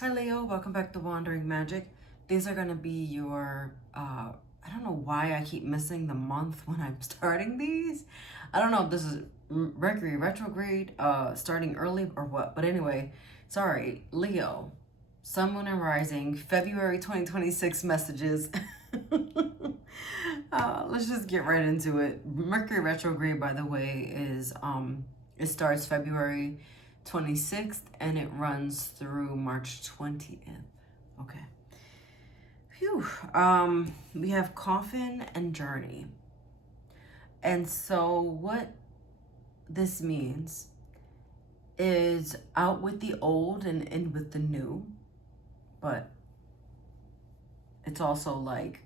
Hi Leo, welcome back to Wandering Magic. These are gonna be your, I don't know why I keep missing the month when I'm starting these. I don't know if this is Mercury retrograde, starting early or what, but anyway, sorry, Leo, Sun, Moon, and Rising, February 2026 messages. Let's just get right into it. Mercury retrograde, by the way, is, it starts February 26th and it runs through March 20th. Okay. Phew. We have coffin and journey. And so what this means is out with the old and in with the new, but it's also like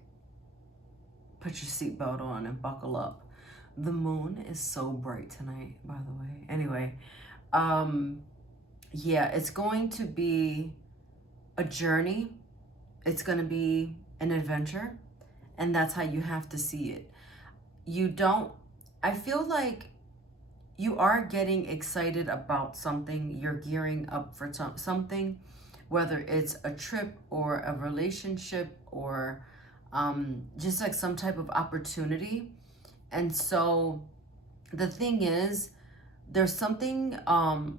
put your seatbelt on and buckle up. The moon is so bright tonight, by the way. Anyway, yeah, it's going to be a journey. It's going to be an adventure, and that's how you have to see it. I feel like you are getting excited about something. You're gearing up for something, whether it's a trip or a relationship or just like some type of opportunity. And so the thing is, there's something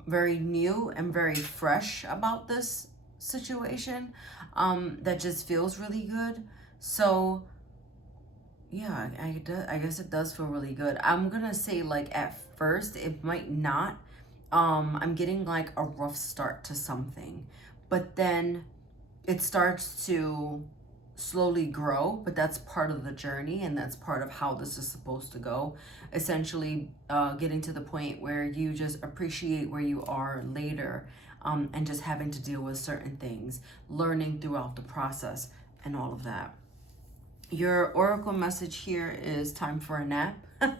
very new and very fresh about this situation that just feels really good. So yeah, I guess it does feel really good. I'm gonna say like at first it might not. I'm getting like a rough start to something, but then it starts to slowly grow, but that's part of the journey and that's part of how this is supposed to go. Essentially, getting to the point where you just appreciate where you are later, and just having to deal with certain things, learning throughout the process, and all of that. Your oracle message here is time for a nap. I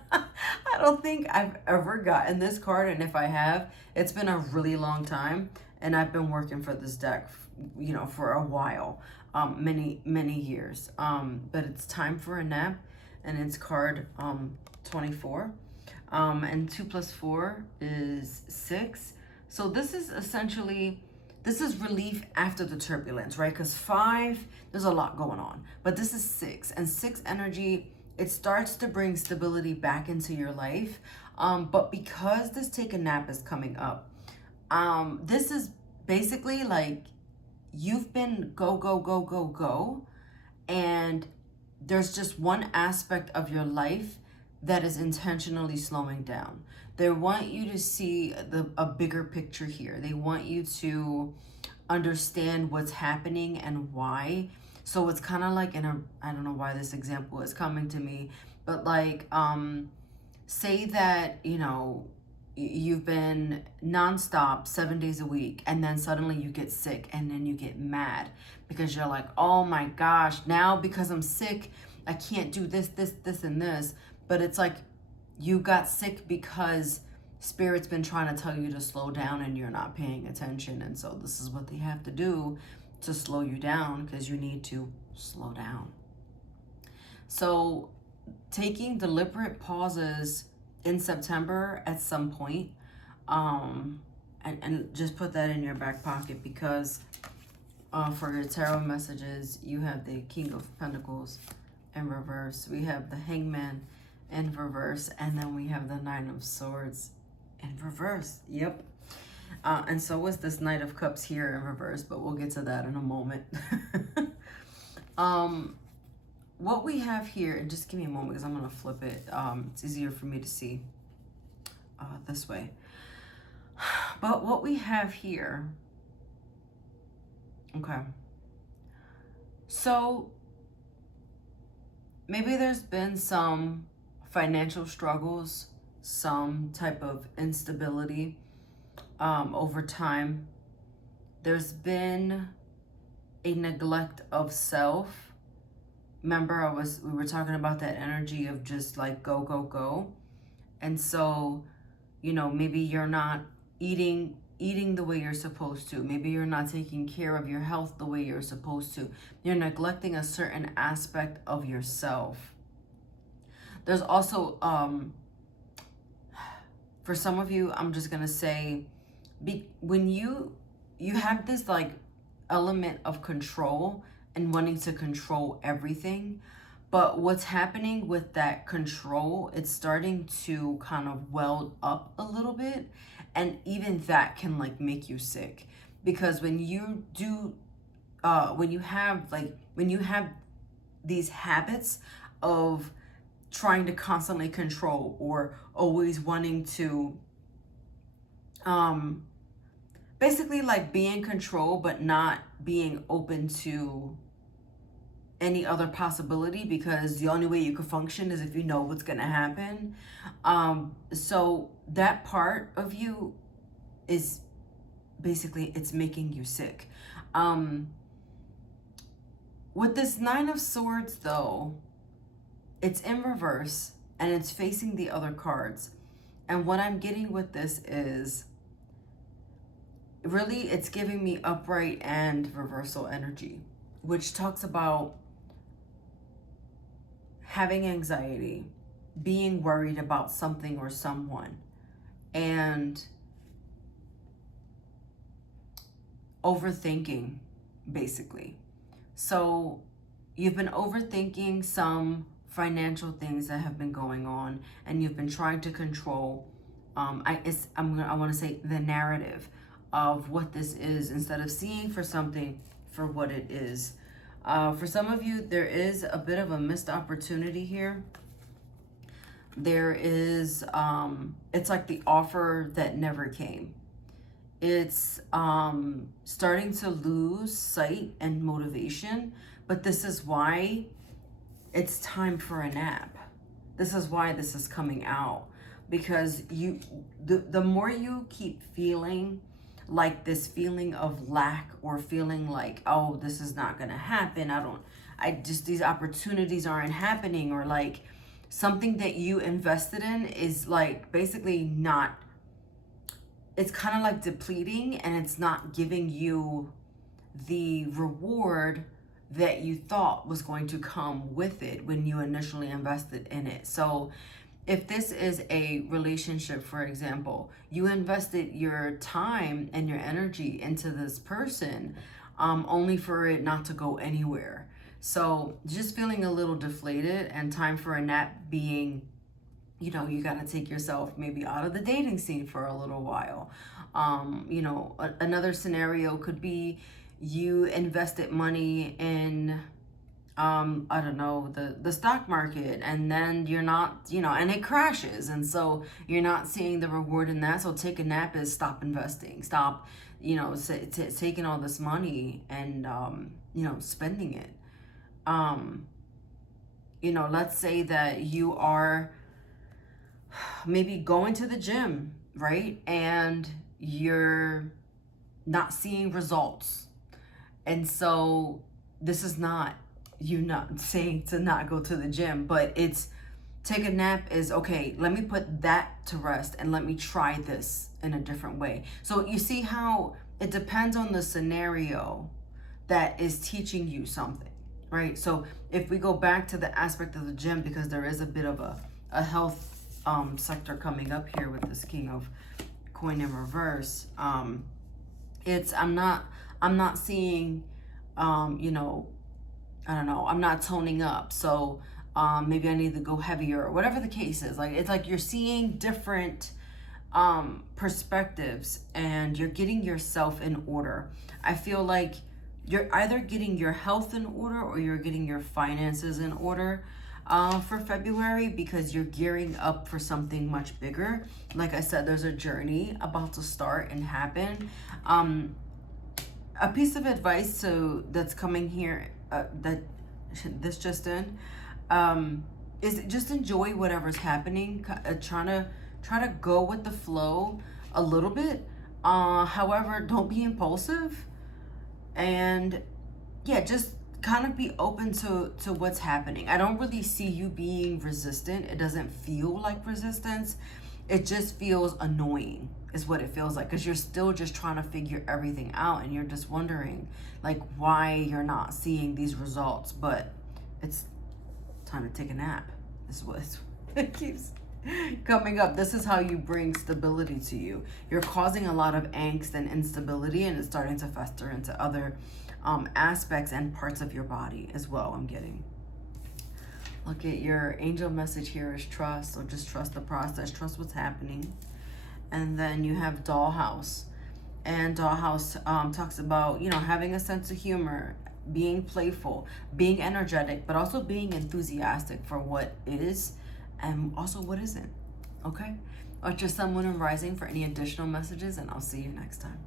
don't think I've ever gotten this card, and if I have, it's been a really long time, and I've been working for this deck, for a while, many years. But it's time for a nap, and it's card 24. And 2 plus 4 is 6. So this is essentially, this is relief after the turbulence, right? Because 5, there's a lot going on. But this is 6. And 6 energy, it starts to bring stability back into your life. But because this take a nap is coming up, this is basically like you've been go, go, go, go, go. And there's just one aspect of your life that is intentionally slowing down. They want you to see a bigger picture here. They want you to understand what's happening and why. So it's kind of like I don't know why this example is coming to me, but like, say that, you've been nonstop 7 days a week, and then suddenly you get sick, and then you get mad because you're like, oh my gosh, now because I'm sick, I can't do this, and this. But it's like you got sick because Spirit's been trying to tell you to slow down and you're not paying attention. And so this is what they have to do to slow you down, because you need to slow down. So taking deliberate pauses in September at some point, and just put that in your back pocket, because for your tarot messages, you have the King of Pentacles in reverse. We have the Hangman in reverse, and then we have the Nine of Swords in reverse. Yep. And so was this Knight of Cups here in reverse, but we'll get to that in a moment. What we have here, and just give me a moment because I'm going to flip it. It's easier for me to see this way. But what we have here, okay. So maybe there's been some financial struggles, some type of instability over time. There's been a neglect of self. Remember, we were talking about that energy of just like go, go, go. And so, maybe you're not eating the way you're supposed to. Maybe you're not taking care of your health the way you're supposed to. You're neglecting a certain aspect of yourself. There's also, for some of you, I'm just going to say, when you have this like element of control and wanting to control everything. But what's happening with that control, it's starting to kind of weld up a little bit. And even that can like make you sick. Because when you do, when you have these habits of trying to constantly control or always wanting to, basically like be in control, but not being open to any other possibility, because the only way you could function is if you know what's going to happen. So that part of you is basically, it's making you sick. With this Nine of Swords though, it's in reverse and it's facing the other cards. And what I'm getting with this is, really, it's giving me upright and reversal energy, which talks about having anxiety, being worried about something or someone, and overthinking, basically. So you've been overthinking some financial things that have been going on, and you've been trying to control, I want to say, the narrative of what this is, instead of seeing for something for what it is. For some of you, there is a bit of a missed opportunity here. There is, it's like the offer that never came. It's starting to lose sight and motivation, but this is why it's time for a nap. This is why this is coming out, because the more you keep feeling like this feeling of lack, or feeling like, oh, this is not gonna happen, these opportunities aren't happening, or like something that you invested in is like basically not, it's kind of like depleting, and it's not giving you the reward that you thought was going to come with it when you initially invested in it. So if this is a relationship, for example, you invested your time and your energy into this person, only for it not to go anywhere. So just feeling a little deflated, and time for a nap being, you know, you got to take yourself maybe out of the dating scene for a little while. You know, another scenario could be you invested money in, I don't know, the stock market, and then you're not, you know, and it crashes. And so you're not seeing the reward in that. So take a nap is stop investing, stop, you know, taking all this money and, you know, spending it. You know, let's say that you are maybe going to the gym, right? And you're not seeing results. And so this is not you not saying to not go to the gym, but it's take a nap is, okay, let me put that to rest and let me try this in a different way. So you see how it depends on the scenario that is teaching you something, right? So if we go back to the aspect of the gym, because there is a bit of a health sector coming up here with this King of Coin in reverse, it's I'm not seeing, you know, I don't know, I'm not toning up, so maybe I need to go heavier, or whatever the case is. Like, it's like you're seeing different perspectives, and you're getting yourself in order. I feel like you're either getting your health in order, or you're getting your finances in order for February, because you're gearing up for something much bigger. Like I said, there's a journey about to start and happen. A piece of advice that's coming here, that this just in, is just enjoy whatever's happening. Try to go with the flow a little bit. However, don't be impulsive, and yeah, just kind of be open to what's happening. I don't really see you being resistant. It doesn't feel like resistance. It just feels annoying, is what it feels like, because you're still just trying to figure everything out, and you're just wondering like why you're not seeing these results. But it's time to take a nap. This is what it keeps coming up. This is how you bring stability to you. You're causing a lot of angst and instability, and it's starting to fester into other aspects and parts of your body as well, I'm getting. Look at your angel message here is trust, or just trust the process, trust what's happening. And then you have dollhouse. And dollhouse talks about, you know, having a sense of humor, being playful, being energetic, but also being enthusiastic for what is and also what isn't. Okay? Watch your sun, moon, and rising for any additional messages, and I'll see you next time.